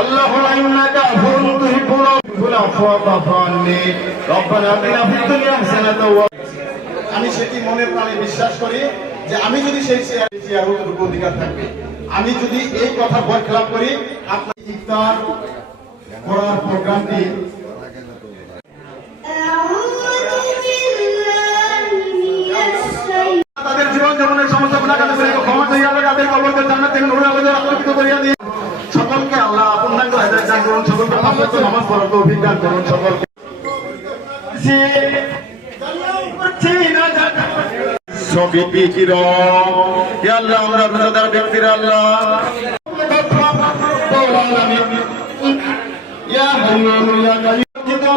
اللهم إنك عفو تحب العفو فاعف عني ربنا آتنا في الدنيا حسنة আমি সেটি মনের প্রাণে বিশ্বাস করি যে আমি যদি সেই চেয়ার অতটুকু অধিকার থাকবে। আমি যদি এই কথা বরখেলাপ করি, আপনার ইফতার করার প্রোগ্রামটি তাদের জীবন জীবনের সমস্ত গুণাগার ক্ষমা চাই আল্লাহ, তাদের কবরকে জান্নাত থেকে নূরে আলোয় আলোকিত করিয়া দিন। সকলকে আল্লাহ পূর্ণাঙ্গ হেদায়েত দান করুন, সকলকে পাঁচ ওয়াক্ত নামাজ পড়ার তৌফিক দান করুন। সকলকে আমরা রোজাদার ব্যক্তিরা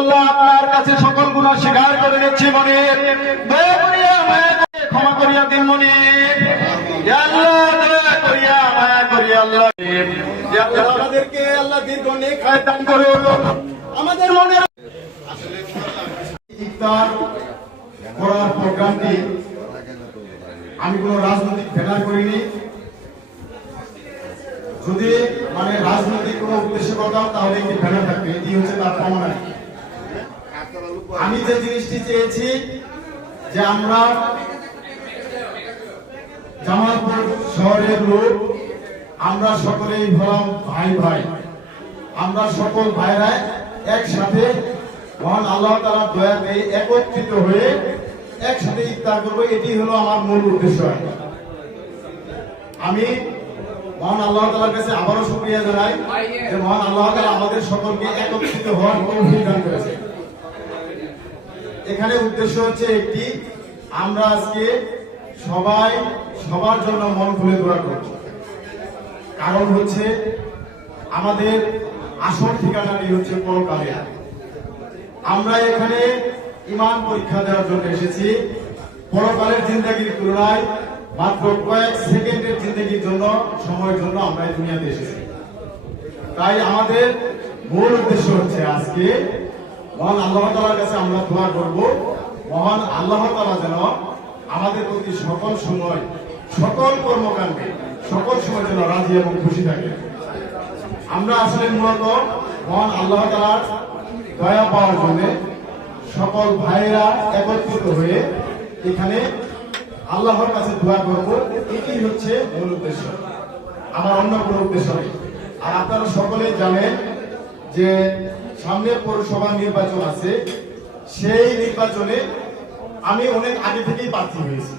আল্লাহ আপনার কাছে সকল গুনাহ স্বীকার করে নিচ্ছি। মনে ক্ষমা করিয়া দিন। মনে আমাদেরকে আল্লাহ দীর্ঘ নেক হায়াত দান করুন। আমাদের মনে ইফতার করার প্রোগ্রামটি আমি কোন রাজনৈতিক ব্যানার করিনি। যদি রাজনৈতিক কোন উদ্দেশ্য করতাম তাহলে একটি ব্যানার থাকবে, এটি হচ্ছে তার প্রমাণ। আমি যে জিনিসটি চেয়েছি যে আমরা জামালপুর শহরের লোক, আমরা সকলেই হলাম ভাই ভাই। আমরা সকল ভাইরা একসাথে মহান আল্লাহ তাআলার দয়াতে একত্রিত হয়ে একসাথে ইফতার করবো, এটি হলো আমার মূল উদ্দেশ্য। আমি মহান আল্লাহ তাআলার কাছে আবারও শুকরিয়া জানাই যে মহান আল্লাহ তাআলা আমাদের সকলকে একত্রিত হওয়ার তৌফিক দান করেছে। এখানে উদ্দেশ্য হচ্ছে একটি, আমরা আজকে সবাই সবার জন্য মন খুলে দোয়া করছি। কারণ হচ্ছে আমাদের আসল ঠিকানাটি হচ্ছে পরকালে। আমরা এখানে ঈমান পরীক্ষা দেওয়ার জন্য এসেছি। পরকালের জিন্দেগির তুলনায় মাত্র কয়েক সেকেন্ডের জিন্দেগির জন্য, সময়ের জন্য আমরা এই দুনিয়াতে এসেছি। তাই আমাদের মূল উদ্দেশ্য হচ্ছে আজকে মহান আল্লাহ তাআলার কাছে আমরা দোয়া করব, মহান আল্লাহ তাআলা যেন আমাদের প্রতি সকল সময়, সকল কর্মকাণ্ডে, সকল সময় যেন রাজি এবং খুশি থাকে। আমরা আসলে মূলত মহান আল্লাহ তাআলার দয়া পাওয়ার জন্য সকল ভাইরা একত্রিত হয়ে এখানে আল্লাহর কাছে দোয়া করব, এটি হচ্ছে মূল উদ্দেশ্য। আমার অন্য কোনো উদ্দেশ্য নেই। আর আপনারা সকলেই জানেন যে সামনে পৌরসভা নির্বাচন আছে। সেই নির্বাচনে আমি অনেক আগে থেকেই প্রার্থী হয়েছি।